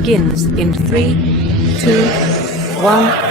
begins in 3, 2, 1.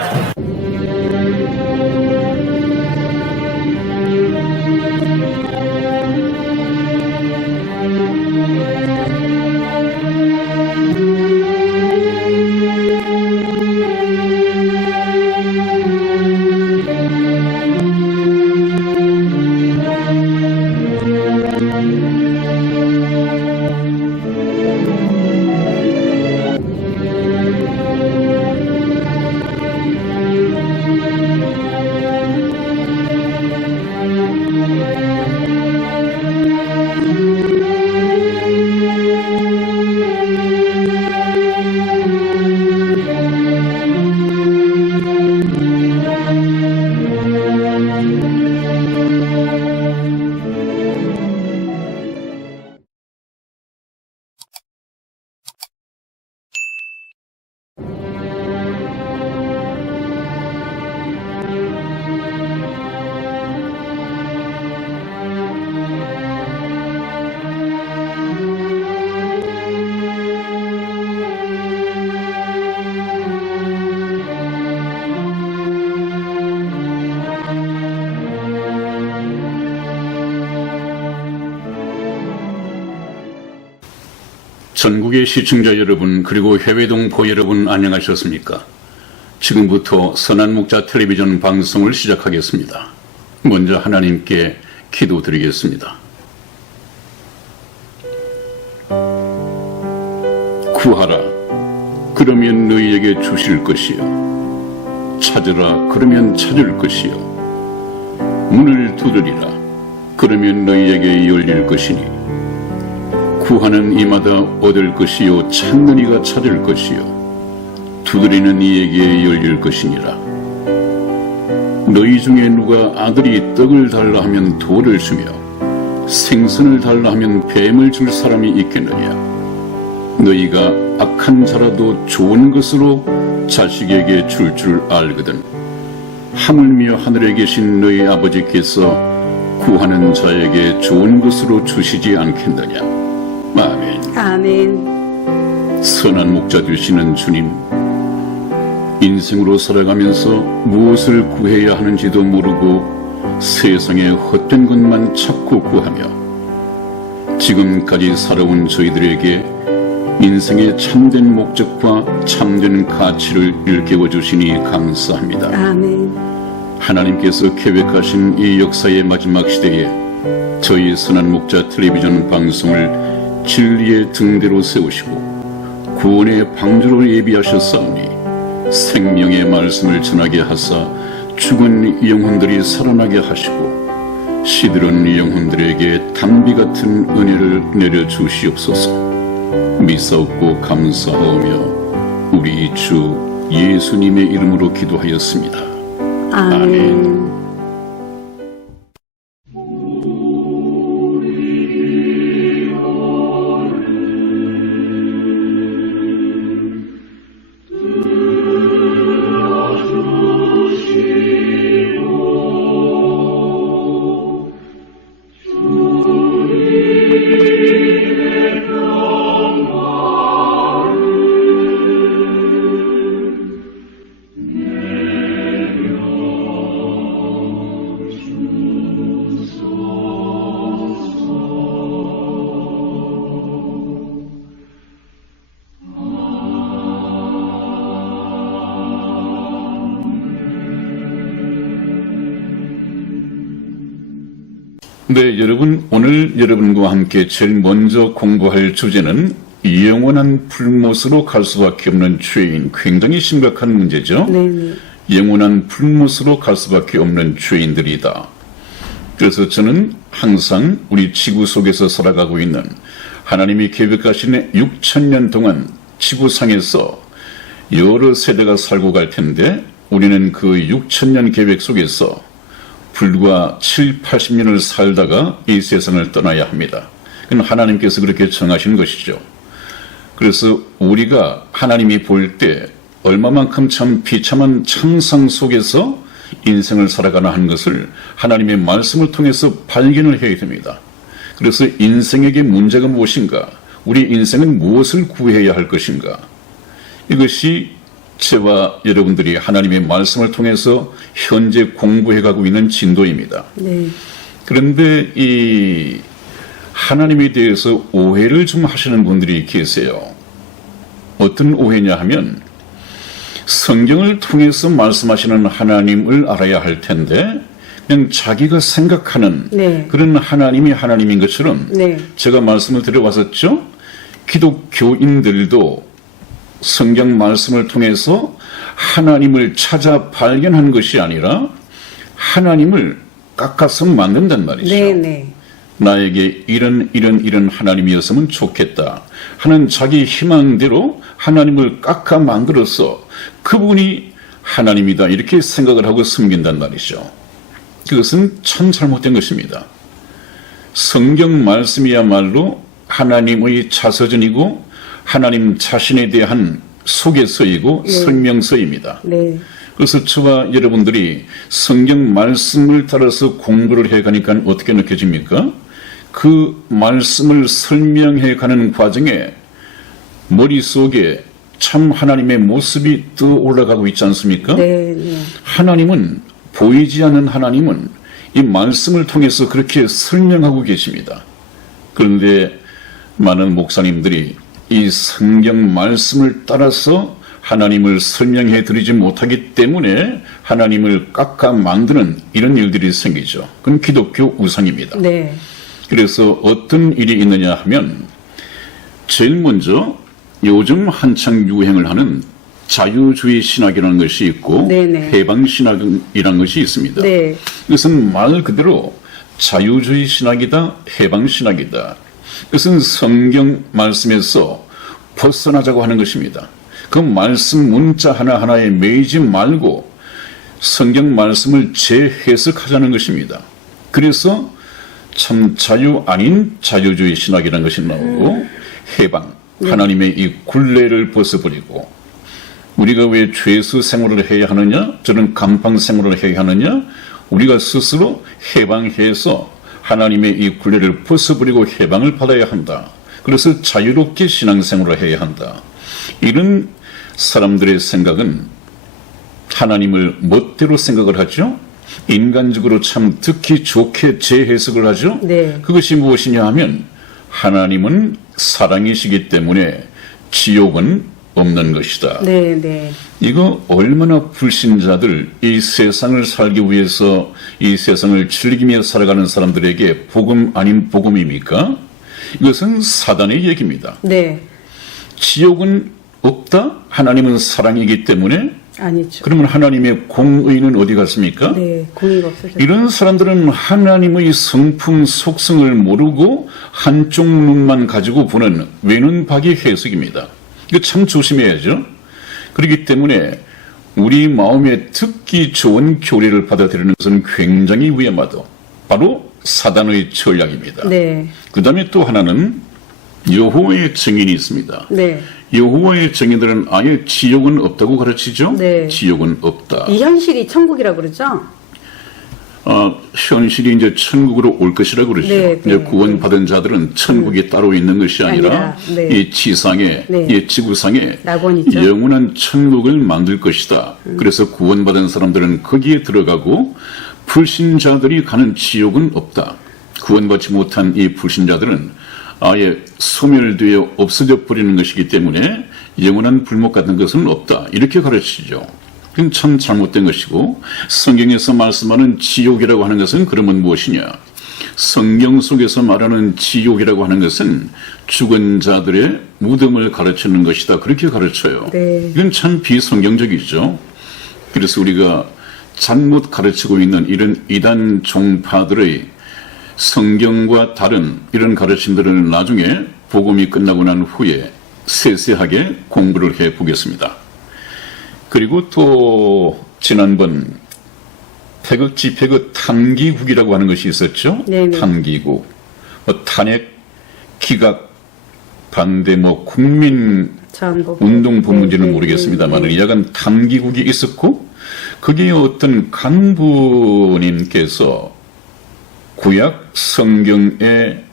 전국의 시청자 여러분, 그리고 해외 동포 여러분, 안녕하셨습니까? 지금부터 선한 목자 텔레비전 방송을 시작하겠습니다. 먼저 하나님께 기도드리겠습니다. 구하라, 그러면 너희에게 주실 것이요. 찾으라, 그러면 찾을 것이요. 문을 두드리라, 그러면 너희에게 열릴 것이니 구하는 이마다 얻을 것이요, 찾는 이가 찾을 것이요, 두드리는 이에게 열릴 것이니라. 너희 중에 누가 아들이 떡을 달라 하면 돌을 주며 생선을 달라 하면 뱀을 줄 사람이 있겠느냐? 너희가 악한 자라도 좋은 것으로 자식에게 줄 알거든. 하물며 하늘에 계신 너희 아버지께서 구하는 자에게 좋은 것으로 주시지 않겠느냐? 아멘. 아멘. 선한 목자 되시는 주님, 인생으로 살아가면서 무엇을 구해야 하는지도 모르고 세상의 헛된 것만 찾고 구하며 지금까지 살아온 저희들에게 인생의 참된 목적과 참된 가치를 일깨워 주시니 감사합니다. 아멘. 하나님께서 계획하신 이 역사의 마지막 시대에 저희 선한 목자 텔레비전 방송을 진리의 등대로 세우시고 구원의 방주로 예비하셨사오니 생명의 말씀을 전하게 하사 죽은 영혼들이 살아나게 하시고 시들은 영혼들에게 단비 같은 은혜를 내려주시옵소서. 미사옵고 감사하오며 우리 주 예수님의 이름으로 기도하였습니다. 아멘. 네, 여러분, 오늘 여러분과 함께 제일 먼저 공부할 주제는 영원한 불못으로 갈 수밖에 없는 죄인. 굉장히 심각한 문제죠. 네. 영원한 불못으로 갈 수밖에 없는 죄인들이다. 그래서 저는 항상 우리 지구 속에서 살아가고 있는 하나님이 계획하신 6,000년 동안 지구상에서 여러 세대가 살고 갈 텐데 우리는 그 6,000년 계획 속에서 불과 7, 80년을 살다가 이 세상을 떠나야 합니다. 그건 하나님께서 그렇게 정하신 것이죠. 그래서 우리가 하나님이 볼 때 얼마만큼 참 비참한 참상 속에서 인생을 살아가나 하는 것을 하나님의 말씀을 통해서 발견을 해야 됩니다. 그래서 인생에게 문제가 무엇인가? 우리 인생은 무엇을 구해야 할 것인가? 이것이 저와 여러분들이 하나님의 말씀을 통해서 현재 공부해가고 있는 진도입니다. 네. 그런데 이 하나님에 대해서 오해를 좀 하시는 분들이 계세요. 어떤 오해냐 하면 성경을 통해서 말씀하시는 하나님을 알아야 할 텐데 그냥 자기가 생각하는 네. 그런 하나님이 하나님인 것처럼 네. 제가 말씀을 드려왔었죠. 기독교인들도 성경 말씀을 통해서 하나님을 찾아 발견한 것이 아니라 하나님을 깎아서 만든단 말이죠. 네, 네. 나에게 이런 하나님이었으면 좋겠다 하는 자기 희망대로 하나님을 깎아 만들어서 그분이 하나님이다 이렇게 생각을 하고 섬긴단 말이죠. 그것은 참 잘못된 것입니다. 성경 말씀이야말로 하나님의 자서전이고 하나님 자신에 대한 소개서이고 네. 설명서입니다. 네. 그래서 저와 여러분들이 성경 말씀을 따라서 공부를 해가니까 어떻게 느껴집니까? 그 말씀을 설명해 가는 과정에 머릿속에 참 하나님의 모습이 떠올라가고 있지 않습니까? 네. 네. 하나님은 보이지 않는 하나님은 이 말씀을 통해서 그렇게 설명하고 계십니다. 그런데 많은 목사님들이 이 성경 말씀을 따라서 하나님을 설명해 드리지 못하기 때문에 하나님을 깎아 만드는 이런 일들이 생기죠. 그건 기독교 우상입니다. 네. 그래서 어떤 일이 있느냐 하면 제일 먼저 요즘 한창 유행을 하는 자유주의 신학이라는 것이 있고 네네. 해방신학이라는 것이 있습니다. 네. 이것은 말 그대로 자유주의 신학이다, 해방신학이다. 이것은 성경 말씀에서 벗어나자고 하는 것입니다. 그 말씀 문자 하나하나에 매이지 말고 성경 말씀을 재해석하자는 것입니다. 그래서 참 자유 아닌 자유주의 신학이라는 것이 나오고 해방, 하나님의 이 굴레를 벗어버리고 우리가 왜 죄수 생활을 해야 하느냐? 저는 감방 생활을 해야 하느냐? 우리가 스스로 해방해서 하나님의 이 굴레를 벗어버리고 해방을 받아야 한다. 그래서 자유롭게 신앙생활을 해야 한다. 이런 사람들의 생각은 하나님을 멋대로 생각을 하죠. 인간적으로 참 듣기 좋게 재해석을 하죠. 네. 그것이 무엇이냐 하면 하나님은 사랑이시기 때문에 지옥은 없는 것이다. 네. 네. 이거 얼마나 불신자들, 이 세상을 살기 위해서 이 세상을 즐기며 살아가는 사람들에게 복음 아닌 복음입니까? 이것은 사단의 얘기입니다. 네. 지옥은 없다? 하나님은 사랑이기 때문에? 아니죠. 그러면 하나님의 공의는 어디 갔습니까? 네. 공의가 없어졌죠. 이런 사람들은 하나님의 성품 속성을 모르고 한쪽 눈만 가지고 보는 외눈박이 해석입니다. 이거 참 조심해야죠. 그렇기 때문에 우리 마음에 듣기 좋은 교리를 받아들이는 것은 굉장히 위험하다. 바로 사단의 전략입니다. 네. 그 다음에 또 하나는 여호와의 증인이 있습니다. 네. 여호와의 증인들은 아예 지옥은 없다고 가르치죠. 네. 지옥은 없다. 이 현실이 천국이라 그러죠? 현실이 이제 천국으로 올 것이라고 그러죠. 네, 네, 이제 구원받은 자들은 천국이 따로 있는 것이 아니라 네. 이 지상에, 네. 이 지구상에 낙원이죠. 영원한 천국을 만들 것이다. 그래서 구원받은 사람들은 거기에 들어가고 불신자들이 가는 지옥은 없다. 구원받지 못한 이 불신자들은 아예 소멸되어 없어져 버리는 것이기 때문에 영원한 불목 같은 것은 없다. 이렇게 가르치죠. 그건 참 잘못된 것이고 성경에서 말씀하는 지옥이라고 하는 것은 그러면 무엇이냐? 성경 속에서 말하는 지옥이라고 하는 것은 죽은 자들의 무덤을 가르치는 것이다. 그렇게 가르쳐요. 네. 이건 참 비성경적이죠. 그래서 우리가 잘못 가르치고 있는 이런 이단 종파들의 성경과 다른 이런 가르침들을 나중에 복음이 끝나고 난 후에 세세하게 공부를 해보겠습니다. 그리고 또 지난번 태극지 배그 탐기국이라고 하는 것이 있었죠. 네네. 탐기국, 탄핵, 기각, 반대, 국민 운동 본문지는 네, 모르겠습니다만 네. 약간 탐기국이 있었고 거기에 어떤 간부님께서 구약 성경의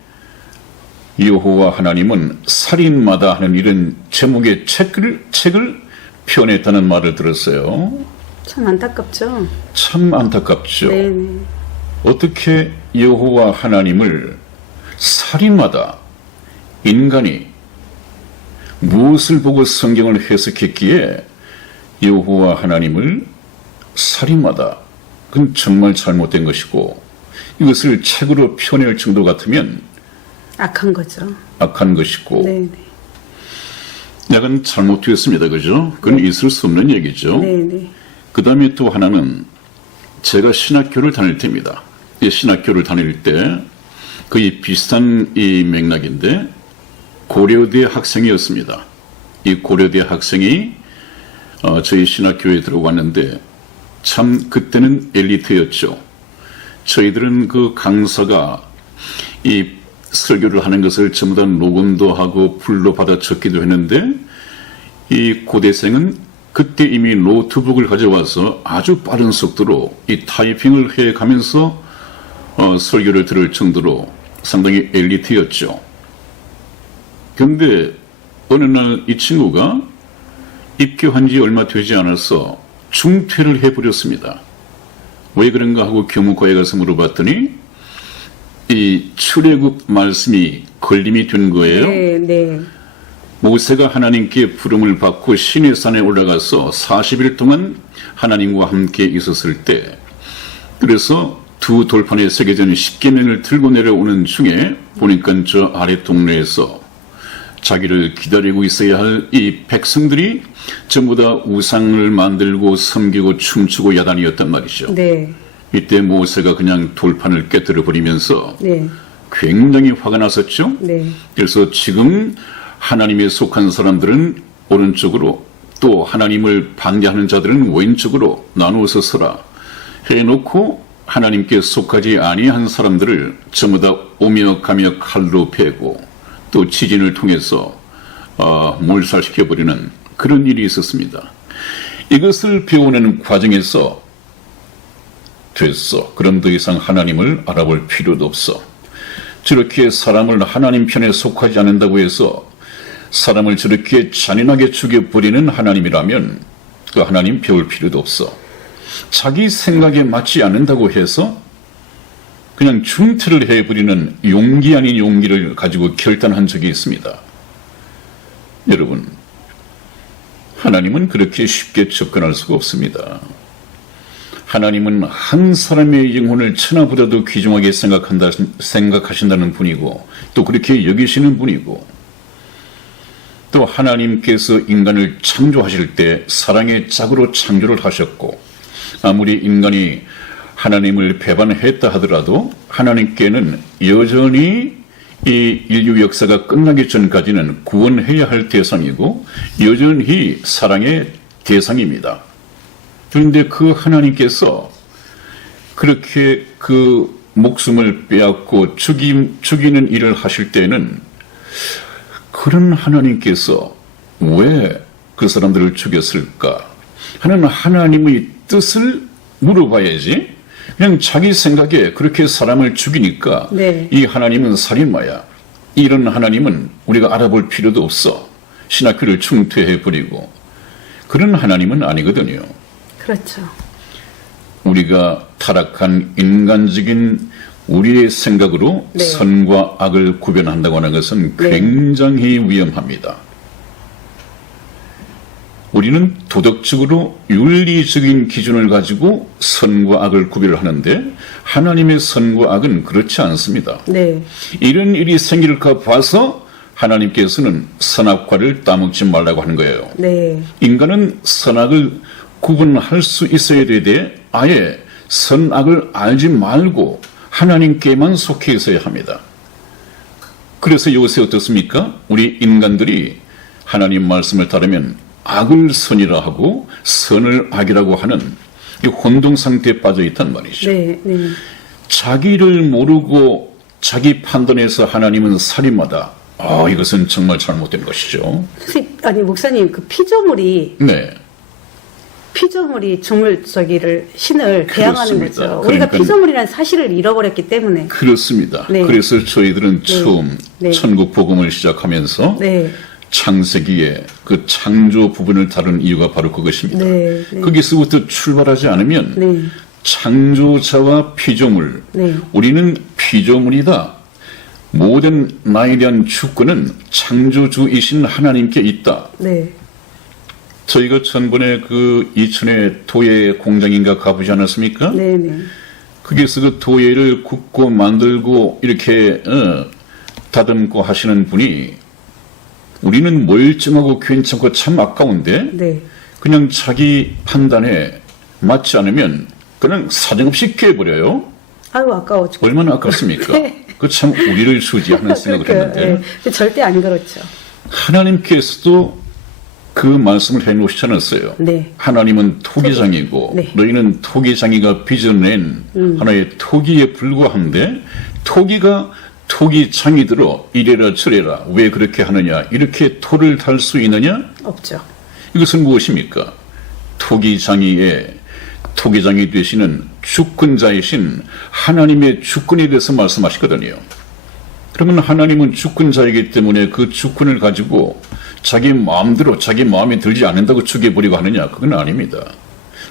여호와 하나님은 살인마다 하는 이런 제목의 책을 표현했다는 말을 들었어요. 참 안타깝죠. 참 안타깝죠. 네네. 어떻게 여호와 하나님을 살인마다 인간이 무엇을 보고 성경을 해석했기에 여호와 하나님을 살인마다 그건 정말 잘못된 것이고 이것을 책으로 표현할 정도 같으면 악한 거죠. 악한 것이고 네네. 약간 잘못되었습니다. 그죠? 그건 있을 수 없는 얘기죠. 네네. 그 다음에 또 하나는 제가 신학교를 다닐 때입니다. 이 신학교를 다닐 때 거의 비슷한 이 맥락인데 고려대 학생이었습니다. 이 고려대 학생이 저희 신학교에 들어왔는데 참 그때는 엘리트였죠. 저희들은 그 강사가 이 설교를 하는 것을 전부 다 녹음도 하고 불로 받아 적기도 했는데 이 고대생은 그때 이미 노트북을 가져와서 아주 빠른 속도로 이 타이핑을 해가면서 설교를 들을 정도로 상당히 엘리트였죠. 그런데 어느 날 이 친구가 입교한 지 얼마 되지 않아서 중퇴를 해버렸습니다. 왜 그런가 하고 교무과에 가서 물어봤더니 이 출애굽 말씀이 걸림이 된 거예요. 네. 모세가 하나님께 부름을 받고 시내 산에 올라가서 40일 동안 하나님과 함께 있었을 때 그래서 두 돌판에 새겨진 십계명을 들고 내려오는 중에 보니까 저 아래 동네에서 자기를 기다리고 있어야 할 이 백성들이 전부 다 우상을 만들고 섬기고 춤추고 야단이었단 말이죠. 네. 이때 모세가 그냥 돌판을 깨뜨려 버리면서 네. 굉장히 화가 났었죠. 네. 그래서 지금 하나님에 속한 사람들은 오른쪽으로 또 하나님을 반대하는 자들은 왼쪽으로 나누어서 서라 해놓고 하나님께 속하지 아니한 사람들을 전부 다 오며 가며 칼로 베고 또 지진을 통해서 몰살시켜버리는 그런 일이 있었습니다. 이것을 배우는 과정에서 됐어. 그럼 더 이상 하나님을 알아볼 필요도 없어. 저렇게 사람을 하나님 편에 속하지 않는다고 해서 사람을 저렇게 잔인하게 죽여버리는 하나님이라면 그 하나님 배울 필요도 없어. 자기 생각에 맞지 않는다고 해서 그냥 중퇴를 해버리는 용기 아닌 용기를 가지고 결단한 적이 있습니다. 여러분, 하나님은 그렇게 쉽게 접근할 수가 없습니다. 하나님은 한 사람의 영혼을 천하보다도 귀중하게 생각하신다는 분이고 또 그렇게 여기시는 분이고 또 하나님께서 인간을 창조하실 때 사랑의 짝으로 창조를 하셨고 아무리 인간이 하나님을 배반했다 하더라도 하나님께는 여전히 이 인류 역사가 끝나기 전까지는 구원해야 할 대상이고 여전히 사랑의 대상입니다. 그런데 그 하나님께서 그렇게 그 목숨을 빼앗고 죽이는 일을 하실 때는 그런 하나님께서 왜 그 사람들을 죽였을까 하는 하나님의 뜻을 물어봐야지 그냥 자기 생각에 그렇게 사람을 죽이니까 네. 이 하나님은 살인마야. 이런 하나님은 우리가 알아볼 필요도 없어. 신학교를 중퇴해버리고 그런 하나님은 아니거든요. 그렇죠. 우리가 타락한 인간적인 우리의 생각으로 네. 선과 악을 구별한다고 하는 것은 네. 굉장히 위험합니다. 우리는 도덕적으로 윤리적인 기준을 가지고 선과 악을 구별하는데 하나님의 선과 악은 그렇지 않습니다. 네. 이런 일이 생길까 봐서 하나님께서는 선악과를 따먹지 말라고 하는 거예요. 네. 인간은 선악을 구분할 수 있어야 되되 아예 선악을 알지 말고 하나님께만 속해 있어야 합니다. 그래서 요새 어떻습니까? 우리 인간들이 하나님 말씀을 따르면 악을 선이라 하고 선을 악이라고 하는 이 혼동 상태에 빠져 있단 말이죠. 네. 네. 자기를 모르고 자기 판단에서 하나님은 살인마다. 이것은 정말 잘못된 것이죠. 아니 목사님 그 피조물이 네. 신을 대항하는 그렇습니다. 거죠. 우리가 그러니까 피조물이라는 사실을 잃어버렸기 때문에. 그렇습니다. 네. 그래서 저희들은 처음 네. 천국 복음을 시작하면서 네. 창세기에 그 창조 부분을 다룬 이유가 바로 그것입니다. 네, 네. 거기서부터 출발하지 않으면 네. 창조자와 피조물, 네. 우리는 피조물이다. 모든 나에 대한 주권은 창조주이신 하나님께 있다. 네. 저희가 전번에 그 이천에 토예 공장인가 가보지 않았습니까? 네. 네. 거기서 그 토예를 굽고 만들고 이렇게 다듬고 하시는 분이 우리는 멀쩡하고 괜찮고 참 아까운데 네. 그냥 자기 판단에 맞지 않으면 그냥 사정없이 깨버려요. 아유, 아까워 죽겠다. 얼마나 아깝습니까? 네. 그 참 우리를 수지하는 생각을 했는데 네. 절대 안 그렇죠. 하나님께서도 그 말씀을 해놓으시지 않았어요. 네. 하나님은 토기장이고 네. 너희는 토기장이가 빚어낸 하나의 토기에 불과한데 토기가 토기장이 들어 이래라 저래라 왜 그렇게 하느냐 이렇게 토를 달 수 있느냐? 없죠. 이것은 무엇입니까? 토기장이 되시는 주권자이신 하나님의 주권에 대해서 말씀하시거든요. 그러면 하나님은 주권자이기 때문에 그 주권을 가지고 자기 마음대로 자기 마음에 들지 않는다고 죽여버리고 하느냐? 그건 아닙니다.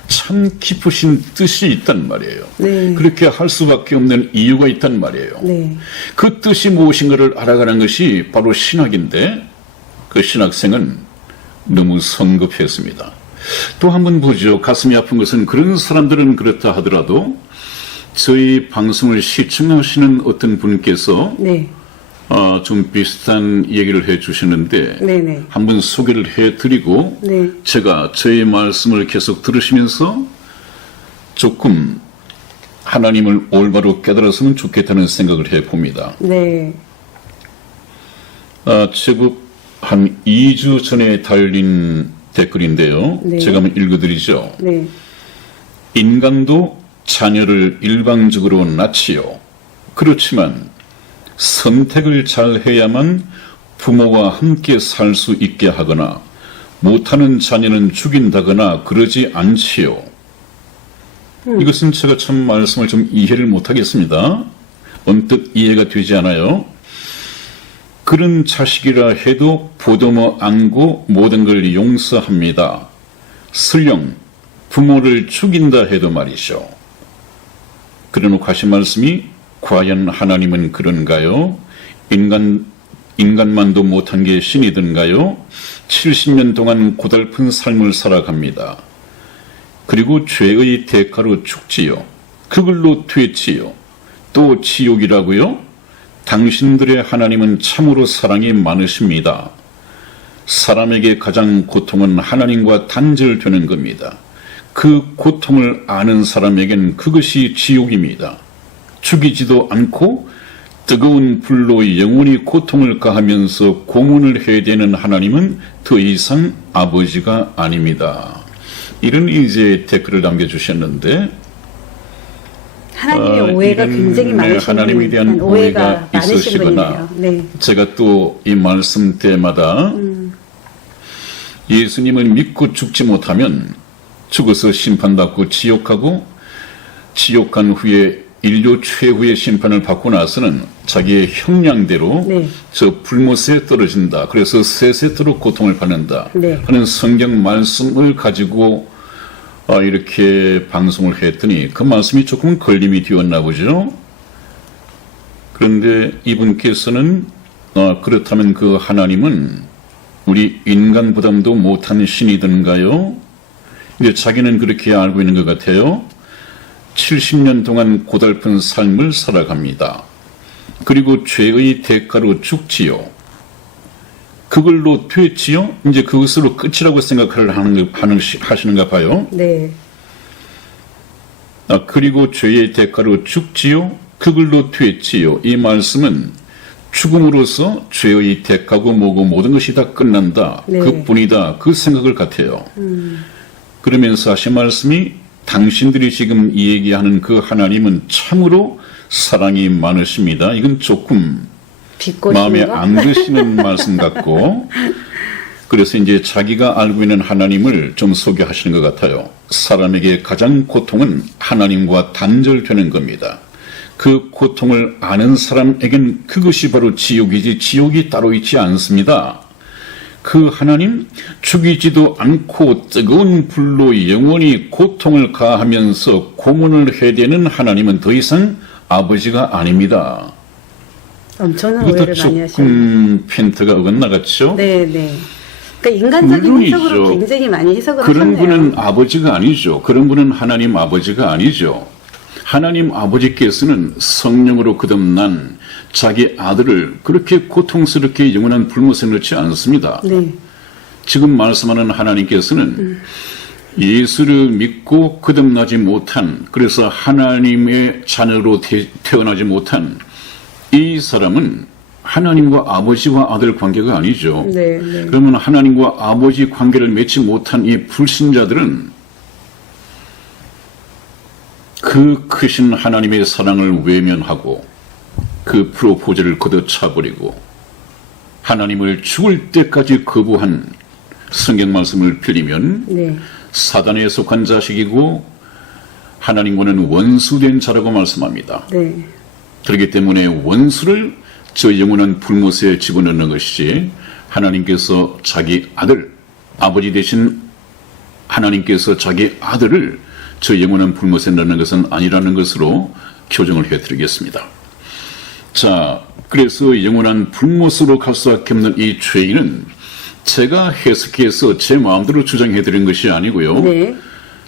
참 깊으신 뜻이 있단 말이에요. 네. 그렇게 할 수밖에 없는 이유가 있단 말이에요. 네. 그 뜻이 무엇인가를 알아가는 것이 바로 신학인데 그 신학생은 너무 성급했습니다. 또 한 번 보죠. 가슴이 아픈 것은 그런 사람들은 그렇다 하더라도 저희 방송을 시청하시는 어떤 분께서 네. 좀 비슷한 얘기를 해주시는데 네네. 한번 소개를 해드리고 네. 제가 저희 말씀을 계속 들으시면서 조금 하나님을 올바로 깨달았으면 좋겠다는 생각을 해봅니다. 네. 제법 한 2주 전에 달린 댓글인데요. 네. 제가 한번 읽어드리죠. 네. 인간도 자녀를 일방적으로 낳지요. 그렇지만 선택을 잘 해야만 부모와 함께 살 수 있게 하거나 못하는 자녀는 죽인다거나 그러지 않지요. 이것은 제가 참 말씀을 좀 이해를 못하겠습니다. 언뜻 이해가 되지 않아요. 그런 자식이라 해도 보듬어 안고 모든 걸 용서합니다. 설령 부모를 죽인다 해도 말이죠. 그래놓고 하신 말씀이 과연 하나님은 그런가요? 인간만도 못한 게 신이든가요? 70년 동안 고달픈 삶을 살아갑니다. 그리고 죄의 대가로 죽지요. 그걸로 되지요. 또 지옥이라고요? 당신들의 하나님은 참으로 사랑이 많으십니다. 사람에게 가장 고통은 하나님과 단절되는 겁니다. 그 고통을 아는 사람에겐 그것이 지옥입니다. 죽이지도 않고 뜨거운 불로 영원히 고통을 가하면서 고문을 해야 되는 하나님은 더 이상 아버지가 아닙니다. 이런 이제 댓글을 남겨주셨는데 하나님의 오해가 굉장히 많으신 하나님에 대한 오해가 있으시거나 네. 제가 또 이 말씀 때마다 예수님을 믿고 죽지 못하면 죽어서 심판받고 지옥하고 지옥한 후에 인류 최후의 심판을 받고 나서는 자기의 형량대로 네. 저 불못에 떨어진다. 그래서 세세토록 고통을 받는다 네. 하는 성경 말씀을 가지고 이렇게 방송을 했더니 그 말씀이 조금 걸림이 되었나 보죠. 그런데 이분께서는 그렇다면 그 하나님은 우리 인간보다도 못한 신이든가요? 이제 자기는 그렇게 알고 있는 것 같아요. 70년 동안 고달픈 삶을 살아갑니다. 그리고 죄의 대가로 죽지요. 그걸로 됐지요? 이제 그것으로 끝이라고 하시는가 봐요. 네. 그리고 죄의 대가로 죽지요? 그걸로 됐지요. 이 말씀은 죽음으로써 죄의 대가고 뭐고 모든 것이 다 끝난다. 네. 그뿐이다. 그 생각을 같아요. 그러면서 하신 말씀이 당신들이 지금 이 얘기하는 그 하나님은 참으로 사랑이 많으십니다. 이건 조금 마음에 안 드시는 말씀 같고 그래서 이제 자기가 알고 있는 하나님을 좀 소개하시는 것 같아요. 사람에게 가장 고통은 하나님과 단절되는 겁니다. 그 고통을 아는 사람에겐 그것이 바로 지옥이지 지옥이 따로 있지 않습니다. 그 하나님 죽이지도 않고 뜨거운 불로 영원히 고통을 가하면서 고문을 해대는 하나님은 더 이상 아버지가 아닙니다. 엄청난 이것도 오해를 많이 하시네요. 조금 핀트가 어긋나갔죠? 네, 네. 그러니까 인간적인 물론이죠. 해석으로 굉장히 많이 해석을 그런 하셨네요. 분은 아버지가 아니죠. 그런 분은 하나님 아버지가 아니죠. 하나님 아버지께서는 성령으로 거듭난 자기 아들을 그렇게 고통스럽게 영원한 불못에 넣지 않습니다. 네. 지금 말씀하는 하나님께서는 예수를 믿고 거듭나지 못한, 그래서 하나님의 자녀로 태어나지 못한 이 사람은 하나님과 아버지와 아들 관계가 아니죠. 네, 네. 그러면 하나님과 아버지 관계를 맺지 못한 이 불신자들은 그 크신 하나님의 사랑을 외면하고 그 프로포즈를 걷어차버리고 하나님을 죽을 때까지 거부한 성경 말씀을 빌리면 네. 사단에 속한 자식이고 하나님과는 원수된 자라고 말씀합니다. 네. 그렇기 때문에 원수를 저 영원한 불못에 집어넣는 것이지 하나님께서 자기 아들, 아버지 되신 하나님께서 자기 아들을 저 영원한 불못에 넣는 것은 아니라는 것으로 교정을 해드리겠습니다. 자, 그래서 영원한 불못으로 갈 수밖에 없는 이 죄인은 제가 해석해서 제 마음대로 주장해드린 것이 아니고요. 네.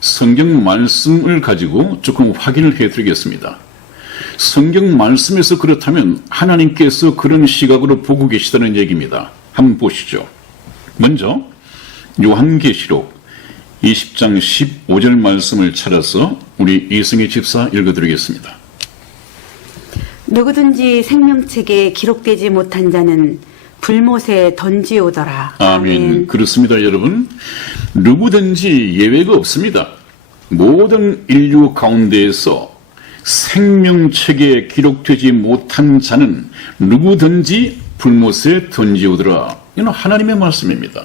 성경 말씀을 가지고 조금 확인을 해드리겠습니다. 성경 말씀에서 그렇다면 하나님께서 그런 시각으로 보고 계시다는 얘기입니다. 한번 보시죠. 먼저 요한계시록 20장 15절 말씀을 찾아서 우리 이승희 집사 읽어드리겠습니다. 누구든지 생명책에 기록되지 못한 자는 불못에 던지오더라. 아멘. 그렇습니다, 여러분. 누구든지 예외가 없습니다. 모든 인류 가운데에서 생명책에 기록되지 못한 자는 누구든지 불못에 던지오더라. 이건 하나님의 말씀입니다.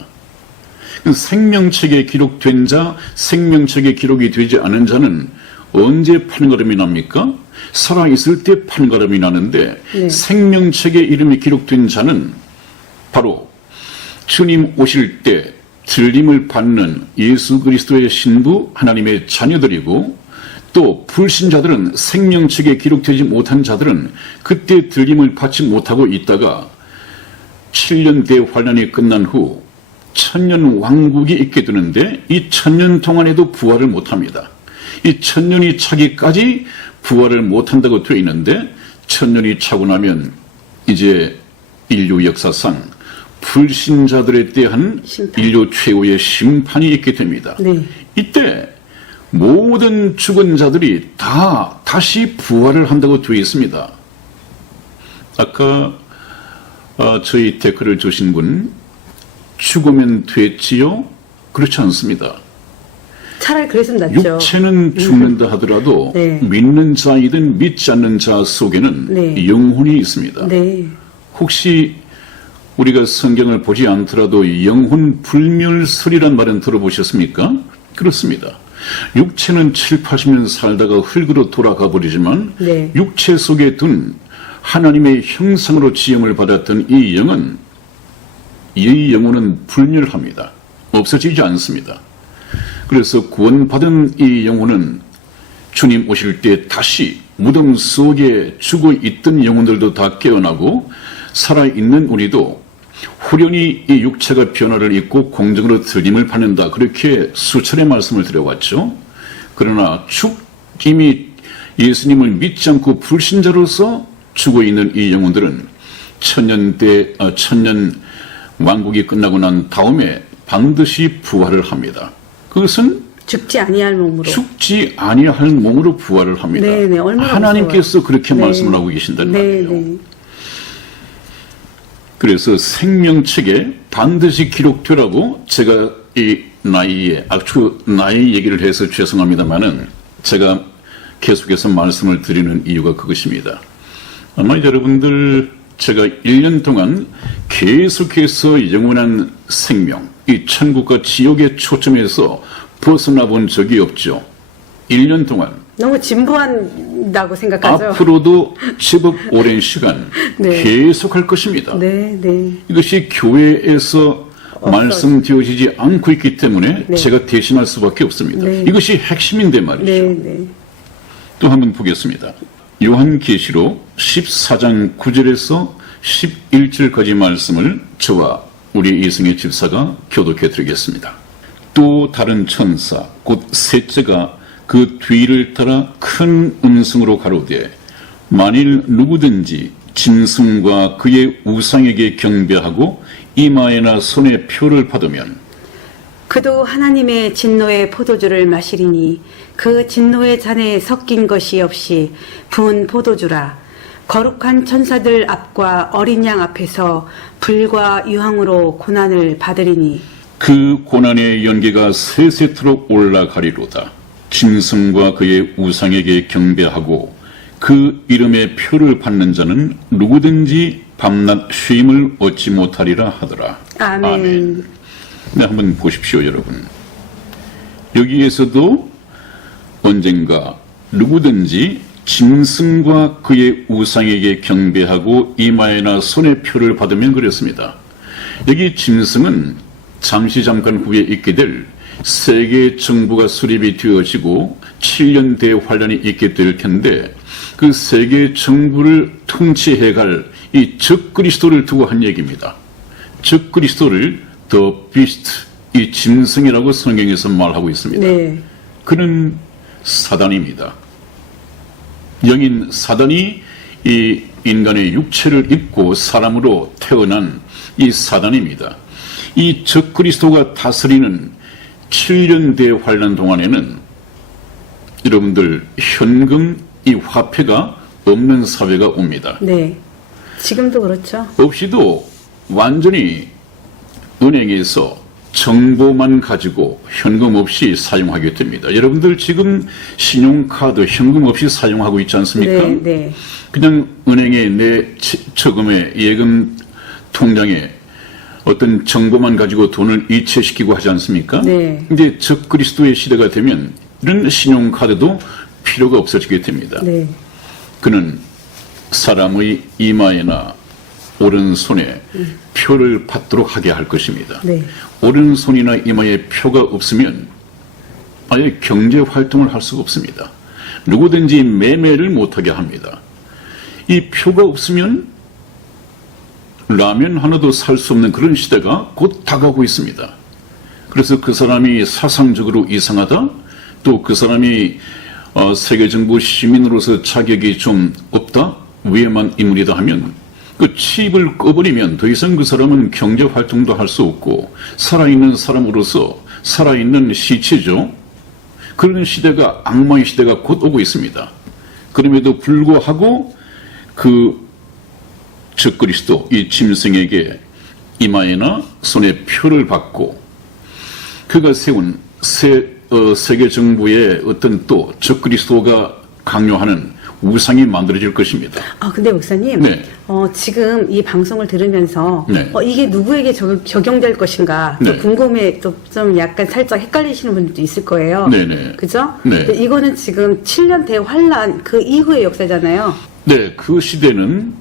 생명책에 기록된 자, 생명책에 기록이 되지 않은 자는 언제 판가름이 납니까? 살아있을 때 판가름이 나는데 네. 생명책에 이름이 기록된 자는 바로 주님 오실 때 들림을 받는 예수 그리스도의 신부 하나님의 자녀들이고 또 불신자들은 생명책에 기록되지 못한 자들은 그때 들림을 받지 못하고 있다가 7년 대환란이 끝난 후 천년 왕국이 있게 되는데 이 천년 동안에도 부활을 못합니다. 이 천년이 차기까지 부활을 못한다고 되어 있는데 천년이 차고 나면 이제 인류 역사상 불신자들에 대한 심판. 인류 최후의 심판이 있게 됩니다. 네. 이때 모든 죽은 자들이 다 다시 부활을 한다고 되어 있습니다. 아까 저희 댓글을 주신 분 죽으면 됐지요? 그렇지 않습니다. 차라리 그랬으면 낫죠. 육체는 죽는다 하더라도 네. 믿는 자이든 믿지 않는 자 속에는 네. 영혼이 있습니다. 네. 혹시 우리가 성경을 보지 않더라도 영혼 불멸설이란 말은 들어보셨습니까? 그렇습니다. 육체는 7, 80년 살다가 흙으로 돌아가 버리지만 네. 육체 속에 둔 하나님의 형상으로 지음을 받았던 이 영은 이 영혼은 불멸합니다. 없어지지 않습니다. 그래서 구원받은 이 영혼은 주님 오실 때 다시 무덤 속에 죽어 있던 영혼들도 다 깨어나고 살아있는 우리도 후련히 이 육체가 변화를 입고 공정으로 들림을 받는다. 그렇게 수차례 말씀을 드려왔죠. 그러나 이미 예수님을 믿지 않고 불신자로서 죽어 있는 이 영혼들은 천년 왕국이 끝나고 난 다음에 반드시 부활을 합니다. 그것은 죽지 아니할 몸으로. 죽지 아니할 몸으로 부활을 합니다. 네네, 얼마나 하나님께서 무서워요. 그렇게 네. 말씀을 하고 계신다는 네, 말이에요. 네. 그래서 생명책에 반드시 기록되라고 제가 이 나이에 아주 나이 얘기를 해서 죄송합니다만은 제가 계속해서 말씀을 드리는 이유가 그것입니다. 아마 여러분들 제가 1년 동안 계속해서 영원한 생명, 이 천국과 지옥에 초점해서 벗어나 본 적이 없죠. 1년 동안. 너무 진부한다고 생각하죠. 앞으로도 제법 오랜 시간 네. 계속할 것입니다. 네, 네. 이것이 교회에서 말씀되어지지 않고 있기 때문에 네. 제가 대신할 수밖에 없습니다. 네. 이것이 핵심인데 말이죠. 네, 네. 또 한번 보겠습니다. 요한계시록 14장 9절에서 11절까지 말씀을 저와 우리 이승의 집사가 교독해 드리겠습니다. 또 다른 천사 곧 셋째가 그 뒤를 따라 큰 음성으로 가로되 만일 누구든지 짐승과 그의 우상에게 경배하고 이마에나 손에 표를 받으면 그도 하나님의 진노의 포도주를 마시리니 그 진노의 잔에 섞인 것이 없이 부은 포도주라. 거룩한 천사들 앞과 어린 양 앞에서 불과 유황으로 고난을 받으리니 그 고난의 연기가 세세토록 올라가리로다. 짐승과 그의 우상에게 경배하고 그 이름의 표를 받는 자는 누구든지 밤낮 쉼을 얻지 못하리라 하더라. 아멘. 네, 한번 보십시오, 여러분. 여기에서도 언젠가 누구든지 짐승과 그의 우상에게 경배하고 이마에나 손에 표를 받으면 그랬습니다. 여기 짐승은 잠깐 후에 있게 될 세계 정부가 수립이 되어지고 7년 대환란이 있게 될 텐데 그 세계 정부를 통치해갈 이 적그리스도를 두고 한 얘기입니다. 적그리스도를 The Beast, 이 짐승이라고 성경에서 말하고 있습니다. 네. 그는 사단입니다. 영인 사단이 이 인간의 육체를 입고 사람으로 태어난 이 사단입니다. 이 적그리스도가 다스리는 7년 대환란 동안에는 여러분들 현금 이 화폐가 없는 사회가 옵니다. 네. 지금도 그렇죠. 없이도 완전히 은행에서 정보만 가지고 현금 없이 사용하게 됩니다. 여러분들 지금 신용카드 현금 없이 사용하고 있지 않습니까? 네, 네. 그냥 은행에 내 저금에 예금 통장에 어떤 정보만 가지고 돈을 이체시키고 하지 않습니까? 네. 이제 적그리스도의 시대가 되면 이런 신용카드도 필요가 없어지게 됩니다. 네. 그는 사람의 이마에나 오른손에 표를 받도록 하게 할 것입니다. 네. 오른손이나 이마에 표가 없으면 아예 경제 활동을 할 수가 없습니다. 누구든지 매매를 못하게 합니다. 이 표가 없으면 라면 하나도 살 수 없는 그런 시대가 곧 다가오고 있습니다. 그래서 그 사람이 사상적으로 이상하다, 또 그 사람이 세계정부 시민으로서 자격이 좀 없다, 위험한 인물이다 하면 그 칩을 꺼버리면 더 이상 그 사람은 경제 활동도 할 수 없고 살아있는 사람으로서 살아있는 시체죠. 그런 시대가 악마의 시대가 곧 오고 있습니다. 그럼에도 불구하고 그 적그리스도 이 짐승에게 이마에나 손에 표를 받고 그가 세운 세계 정부의 어떤 또 적그리스도가 강요하는 우상이 만들어질 것입니다. 근데 목사님, 네. 지금 이 방송을 들으면서 네. 이게 누구에게 적용될 것인가 또 네. 궁금해, 또 좀 약간 살짝 헷갈리시는 분들도 있을 거예요. 네네. 그죠? 네. 근데 이거는 지금 7년 대환란 그 이후의 역사잖아요. 네, 그 시대는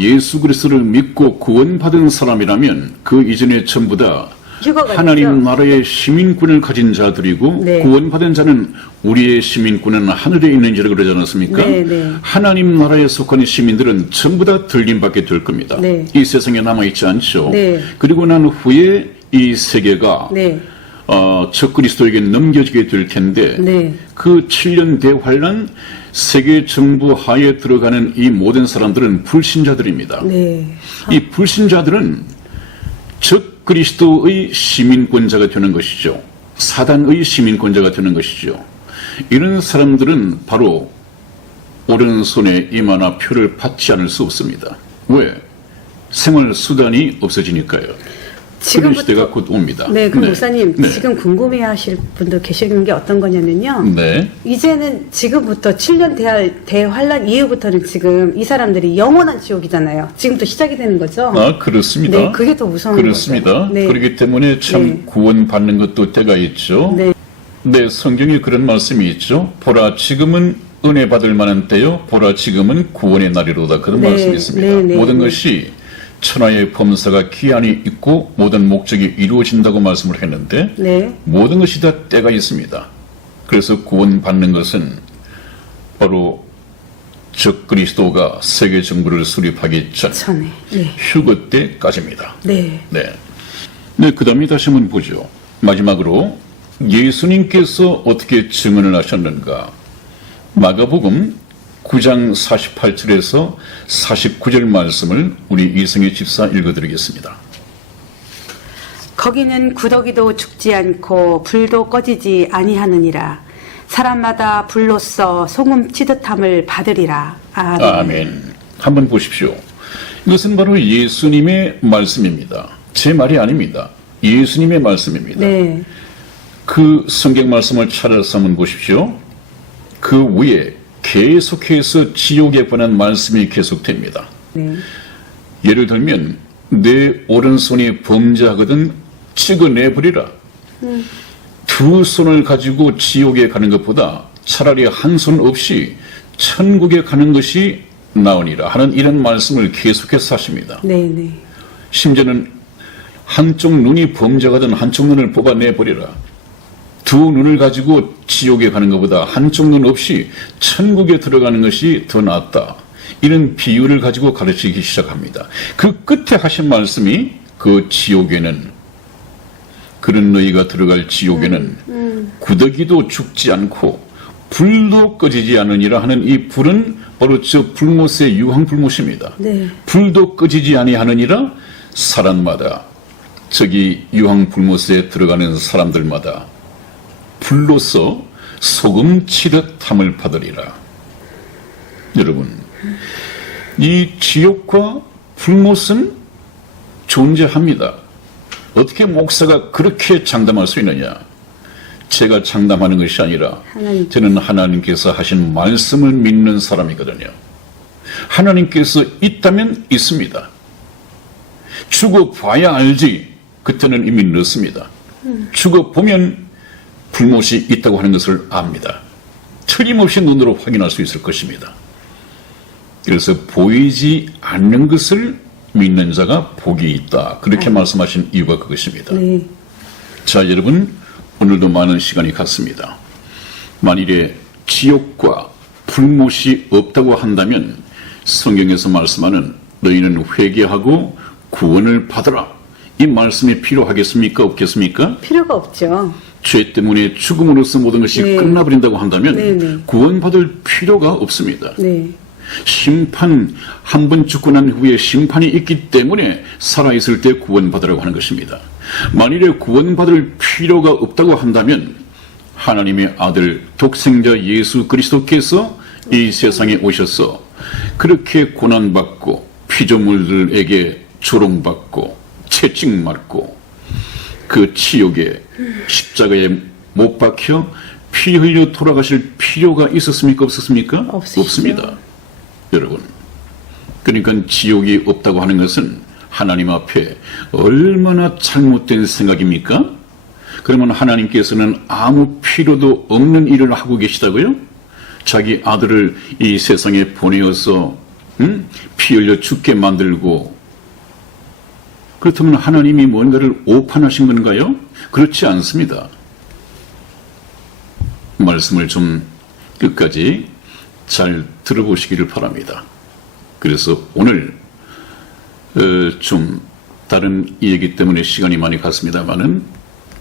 예수 그리스도를 믿고 구원받은 사람이라면 그 이전에 전부 다 휴가가 하나님 됐죠? 나라의 시민권을 가진 자들이고 네. 구원받은 자는 우리의 시민권은 하늘에 있는지라 그러지 않았습니까? 네, 네. 하나님 나라에 속한 시민들은 전부 다 들림받게 될 겁니다. 네. 이 세상에 남아있지 않죠. 네. 그리고 난 후에 이 세계가 네. 적그리스도에게 넘겨지게 될 텐데 네. 그 7년 대환란 세계 정부 하에 들어가는 이 모든 사람들은 불신자들입니다. 네. 이 불신자들은 적그리스도의 시민권자가 되는 것이죠. 사단의 시민권자가 되는 것이죠. 이런 사람들은 바로 오른손에 이마나 표를 받지 않을 수 없습니다. 왜? 생활 수단이 없어지니까요. 그런 시대가 곧 옵니다. 네, 그럼 목사님, 네. 지금 궁금해하실 분들 계시는 게 어떤 거냐면요. 네. 이제는 지금부터 7년 대환란 이후부터는 지금 이 사람들이 영원한 지옥이잖아요. 지금부터 시작이 되는 거죠. 그렇습니다. 네, 그게 더 무서운 그렇습니다. 거죠. 네. 그렇기 때문에 참 네. 구원받는 것도 때가 있죠. 네. 네, 성경에 그런 말씀이 있죠. 보라, 지금은 은혜 받을 만한 때요. 보라, 지금은 구원의 날이로다. 그런 네, 말씀이 있습니다. 네, 네, 모든 네. 것이 천하의 범사가 기한이 있고 모든 목적이 이루어진다고 말씀을 했는데 네. 모든 것이 다 때가 있습니다. 그래서 구원받는 것은 바로 적그리스도가 세계 정부를 수립하기 전 전에. 네. 휴거 때까지입니다. 네. 네. 네, 그 다음에 다시 한번 보죠. 마지막으로 예수님께서 어떻게 증언을 하셨는가. 마가복음 9장 48절에서 49절 말씀을 우리 이승희 집사 읽어드리겠습니다. 거기는 구더기도 죽지 않고 불도 꺼지지 아니하느니라. 사람마다 불로써 소금 치듯함을 받으리라. 아멘. 아멘. 한번 보십시오. 이것은 바로 예수님의 말씀입니다. 제 말이 아닙니다. 예수님의 말씀입니다. 네. 그 성경 말씀을 찾아서 한번 보십시오. 그 위에 계속해서 지옥에 관한 말씀이 계속됩니다. 네. 예를 들면 내 오른손이 범죄하거든 찍어내버리라. 두 손을 가지고 지옥에 가는 것보다 차라리 한 손 없이 천국에 가는 것이 나으니라 하는 이런 말씀을 계속해서 하십니다. 네. 네. 심지어는 한쪽 눈이 범죄하거든 한쪽 눈을 뽑아내버리라. 두 눈을 가지고 지옥에 가는 것보다 한쪽 눈 없이 천국에 들어가는 것이 더 낫다. 이런 비유를 가지고 가르치기 시작합니다. 그 끝에 하신 말씀이 그 지옥에는 그런 너희가 들어갈 지옥에는 구더기도 죽지 않고 불도 꺼지지 않으니라 하는 이 불은 바로 저 불못의 유황불못입니다. 네. 불도 꺼지지 아니하느니라. 사람마다 저기 유황불못에 들어가는 사람들마다 불로서 소금 치듯함을 받으리라. 여러분, 이 지옥과 불못은 존재합니다. 어떻게 목사가 그렇게 장담할 수 있느냐? 제가 장담하는 것이 아니라 하나님. 저는 하나님께서 하신 말씀을 믿는 사람이거든요. 하나님께서 있다면 있습니다. 죽어봐야 알지. 그때는 이미 늦습니다. 죽어보면 불못이 있다고 하는 것을 압니다. 틀림없이 눈으로 확인할 수 있을 것입니다. 그래서 보이지 않는 것을 믿는 자가 복이 있다. 그렇게 말씀하신 이유가 그것입니다. 네. 자, 여러분, 오늘도 많은 시간이 갔습니다. 만일에 지옥과 불못이 없다고 한다면 성경에서 말씀하는 너희는 회개하고 구원을 받으라. 이 말씀이 필요하겠습니까? 없겠습니까? 필요가 없죠. 죄 때문에 죽음으로써 모든 것이 네. 끝나버린다고 한다면 네, 네. 구원받을 필요가 없습니다. 네. 심판, 한 번 죽고 난 후에 심판이 있기 때문에 살아있을 때 구원받으라고 하는 것입니다. 만일에 구원받을 필요가 없다고 한다면 하나님의 아들 독생자 예수 그리스도께서 이 세상에 오셔서 그렇게 고난받고 피조물들에게 조롱받고 채찍 맞고 그 치욕에 십자가에 못 박혀 피 흘려 돌아가실 필요가 있었습니까? 없었습니까? 없으시죠. 없습니다. 여러분, 그러니까 지옥이 없다고 하는 것은 하나님 앞에 얼마나 잘못된 생각입니까? 그러면 하나님께서는 아무 필요도 없는 일을 하고 계시다고요? 자기 아들을 이 세상에 보내어서 피 흘려 죽게 만들고, 그렇다면 하나님이 뭔가를 오판하신 건가요? 그렇지 않습니다. 말씀을 좀 끝까지 잘 들어보시기를 바랍니다. 그래서 오늘 좀 다른 얘기 때문에 시간이 많이 갔습니다마는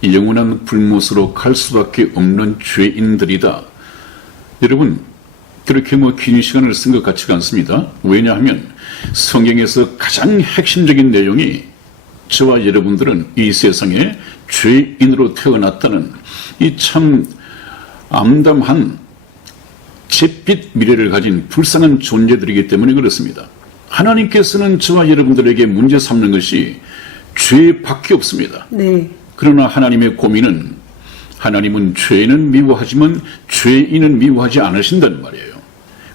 영원한 불못으로 갈 수밖에 없는 죄인들이다. 여러분, 그렇게 긴 시간을 쓴 것 같지가 않습니다. 왜냐하면 성경에서 가장 핵심적인 내용이 저와 여러분들은 이 세상에 죄인으로 태어났다는 이 참 암담한 잿빛 미래를 가진 불쌍한 존재들이기 때문에 그렇습니다. 하나님께서는 저와 여러분들에게 문제 삼는 것이 죄밖에 없습니다. 네. 그러나 하나님의 고민은 하나님은 죄인은 미워하지만 죄인은 미워하지 않으신다는 말이에요.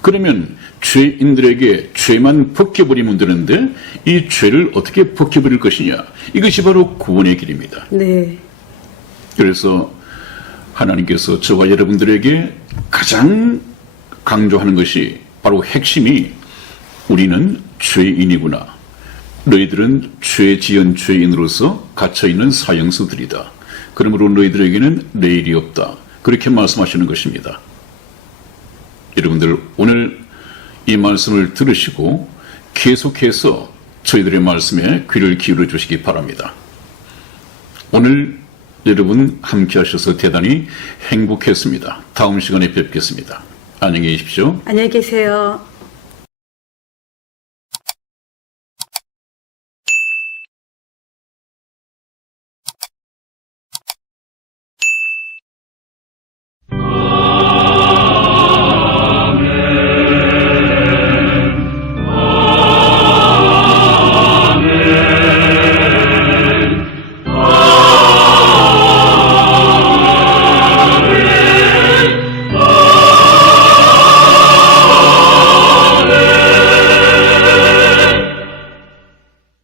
그러면 죄인들에게 죄만 벗겨버리면 되는데 이 죄를 어떻게 벗겨버릴 것이냐. 이것이 바로 구원의 길입니다. 네. 그래서 하나님께서 저와 여러분들에게 가장 강조하는 것이 바로 핵심이 우리는 죄인이구나. 너희들은 죄 지은 죄인으로서 갇혀있는 사형수들이다. 그러므로 너희들에게는 내일이 없다. 그렇게 말씀하시는 것입니다. 여러분들 오늘 이 말씀을 들으시고 계속해서 저희들의 말씀에 귀를 기울여 주시기 바랍니다. 오늘 여러분 함께 하셔서 대단히 행복했습니다. 다음 시간에 뵙겠습니다. 안녕히 계십시오. 안녕히 계세요.